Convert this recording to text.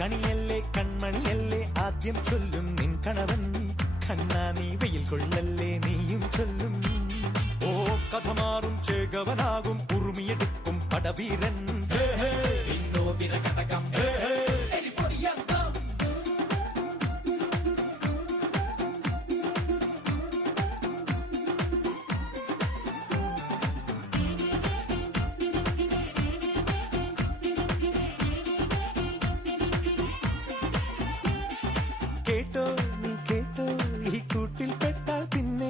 കണിയല്ലേ കൺമണിയല്ലേ ആദ്യം ചൊല്ലും നിൻ കണവൻ. കണ്ണാ നീ വെയിൽ കൊള്ളല്ലേ നീയും ചൊല്ലും. ഓ കഥ മാറും ചേകവനാകും ഉറുമിയെടുക്കും പടവീരൻ. വിനോദിന കഥക